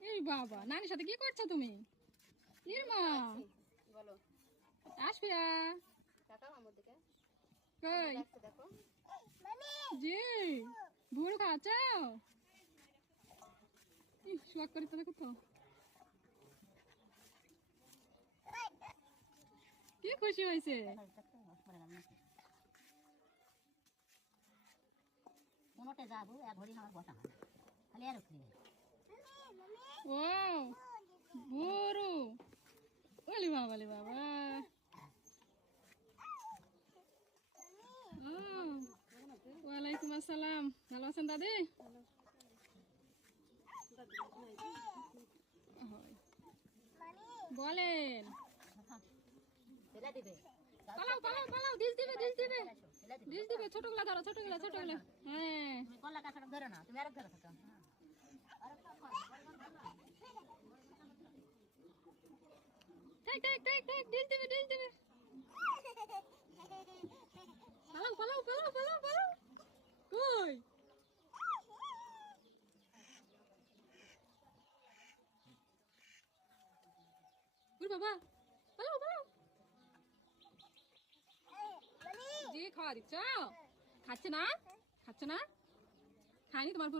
এই বাবা, নানির সাথে কি করছো তুমি? ইরমা বলো, আসবিয়া কই দেখো জি ভুড়ু খাচ্ছ? শখ করি তো, দেখো তো কি খুশি হয়েছে। কোনোটে যাবো এক ঘড়ি আমার বসা হয় খালি আর উঠলি ও ভুরু, ওলি বাবা লি বাবা। ওয়ালাইকুম আসসালাম, ভালো আছেন দাদি? বলেন। দিবে পালাও পালাও পালাও, ডিশ দিবে ডিশ দিবে ডিশ দিবে। ছোটগুলা ধরো, ছোটগুলা ছোটগুলা। হ্যাঁ তুমি কল্লা কাঁঠাটা ধরে না, তুমি আরেক ধরে থাকো। ঠিক ঠিক ঠিক ঠিক, ডিশ দিবে ডিশ দিবে। পালাও পালাও পালাও পালাও পালাও। কই ওরে বাবা, পালাও পালাও। জি খাওয়া দিচ্ছ? খাচ্ছে না, খাচ্ছে না, খায়নি তোমার